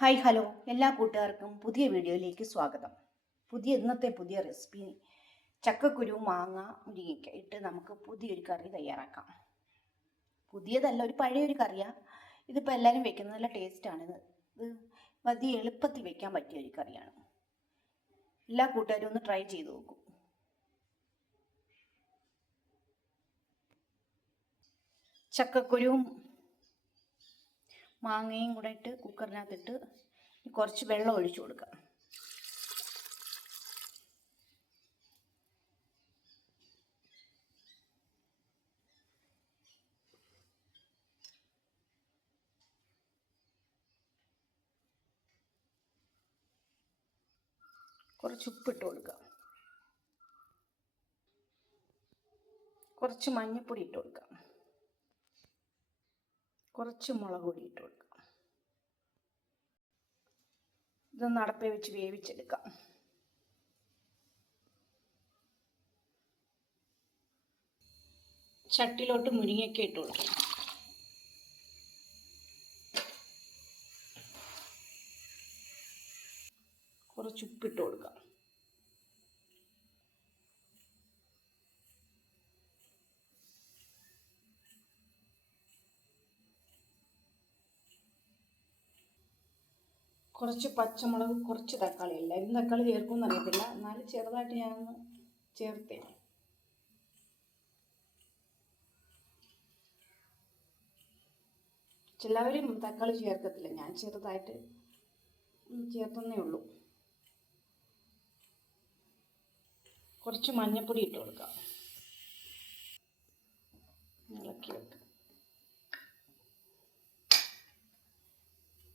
Hi hello എല്ലാ കൂട്ടുകാർക്കും പുതിയ വീഡിയോയിലേക്ക് സ്വാഗതം. പുതിയ ഇന്നത്തെ പുതിയ റെസിപ്പി ചക്കക്കുരു മാങ്ങ മുരിങ്ങയ്ക്ക ഇട്ട് നമുക്ക് പുതിയൊരു കറി തയ്യാറാക്കാം. പുതിയതല്ല ഒരു പഴയൊരു കറിയാണ് ഇതിപ്പോൾ എല്ലാവരും വെക്കുന്ന നല്ല ടേസ്റ്റാണ് ഇത്. വലിയ എളുപ്പത്തിൽ വെക്കാൻ പറ്റിയ ഒരു കറിയാണ്. എല്ലാ കൂട്ടുകാരും ഒന്ന് ട്രൈ ചെയ്ത് നോക്കൂ. ചക്കക്കുരുവും മാങ്ങയും കൂടെ ഇട്ട് കുക്കറിനകത്തിട്ട് കുറച്ച് വെള്ളം ഒഴിച്ചു കൊടുക്കാം. കുറച്ച് ഉപ്പിട്ട് കൊടുക്കാം. കുറച്ച് മഞ്ഞൾപ്പൊടി ഇട്ട് കൊടുക്കാം. കുറച്ച് മുളക് പൊടി ഇട്ട് കൊടുക്കാം. ഇതൊന്ന് അടപ്പേ വെച്ച് വേവിച്ചെടുക്കാം. ചട്ടിലോട്ട് മുരിങ്ങയ്ക്ക ഇട്ട് കൊടുക്കാം. കുറച്ച് ഉപ്പിട്ട് കൊടുക്കാം. കുറച്ച് പച്ചമുളക് കുറച്ച് തക്കാളി എല്ലാവരും തക്കാളി ചേർക്കുമെന്ന് അറിയത്തില്ല. എന്നാലും ചെറുതായിട്ട് ഞാനൊന്ന് ചേർത്തേ. ചിലവരും തക്കാളി ചേർക്കത്തില്ല. ഞാൻ ചെറുതായിട്ട് ചേർത്തന്നേ ഉള്ളൂ. കുറച്ച് മഞ്ഞൾപ്പൊടി ഇട്ട് കൊടുക്കാം. ഇളക്കി വെക്കാം.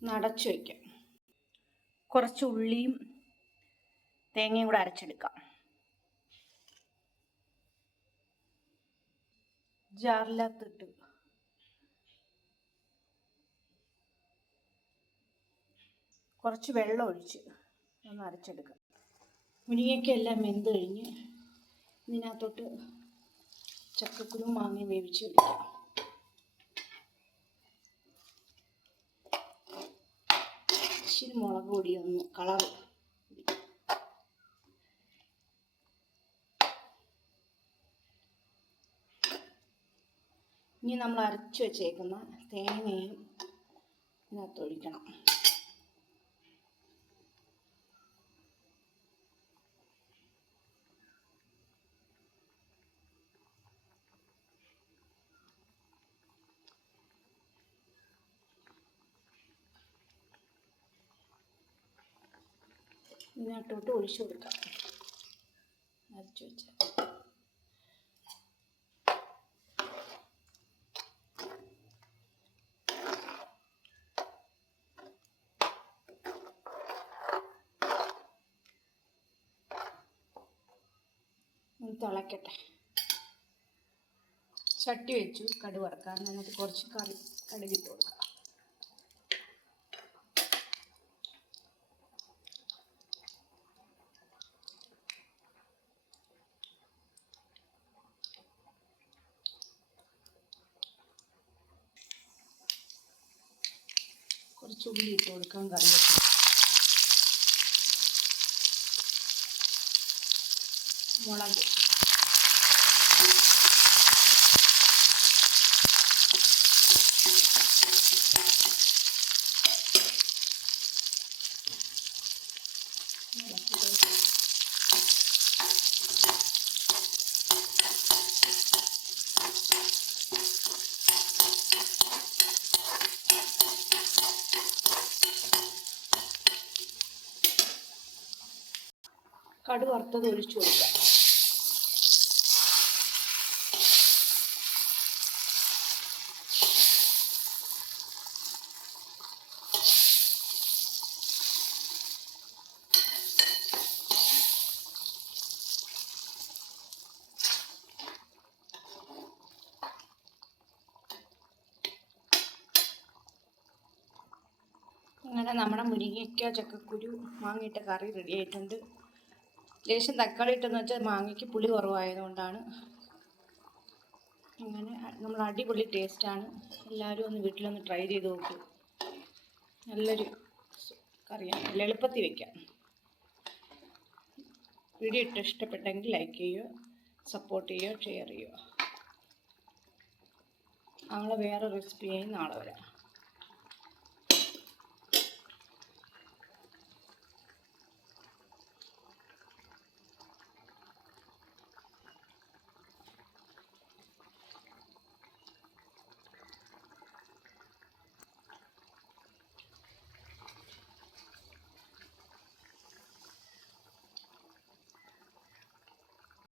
നടച്ചു വയ്ക്കാം കുറച്ച് ഉള്ളിയും തേങ്ങയും കൂടെ അരച്ചെടുക്കാം. ജാറിലകത്തിട്ട്. കുറച്ച് വെള്ളം ഒഴിച്ച് ഒന്ന് അരച്ചെടുക്കാം. മുരിങ്ങയ്ക്കെല്ലാം വെന്ത് കഴിഞ്ഞ് ഇതിനകത്തോട്ട് ചക്കക്കുരു മാങ്ങി വേവിച്ച് വെക്കാം ഇച്ചിരി മുളക് പൊടി ഒന്ന് കളർ ഇനി നമ്മൾ അരച്ചു വെച്ചേക്കുന്ന തേങ്ങയും ഇതിനകത്ത് ഒഴിക്കണം. ഇതിനകത്തോട്ട് ഒഴിച്ചു കൊടുക്കാം. അരച്ചു വെച്ച. തിളക്കട്ടെ. ചട്ടി വെച്ചു കടുക് എന്നിട്ട് കുറച്ച് കറി കടുകിട്ട് കൊടുക്കാം. കുറച്ച് ഉള്ളി ഇട്ട് കൊടുക്കാം കറിവേപ്പില. മുളക്. കടു വറുത്തത് ഒഴിച്ചു കൊടുക്കാം അങ്ങനെ നമ്മുടെ മുരിങ്ങയ്ക്ക ചക്കക്കുരു മാങ്ങയിട്ട കറി റെഡി ആയിട്ടുണ്ട്. ലേശം തക്കാളി ഇട്ടെന്ന് വെച്ചാൽ മാങ്ങയ്ക്ക് പുളി കുറവായതുകൊണ്ടാണ്. അങ്ങനെ നമ്മൾ അടിപൊളി ടേസ്റ്റാണ് എല്ലാവരും ഒന്ന് വീട്ടിലൊന്ന് ട്രൈ ചെയ്ത് നോക്കൂ. നല്ലൊരു കറിയാണ് നല്ല എളുപ്പത്തിൽ വയ്ക്കാം വീഡിയോ ഇട്ട് ഇഷ്ടപ്പെട്ടെങ്കിൽ ലൈക്ക് ചെയ്യുക സപ്പോർട്ട് ചെയ്യുക ഷെയർ ചെയ്യുക. നാളെ വേറെ റെസിപ്പിയായി നാളെ വരാം.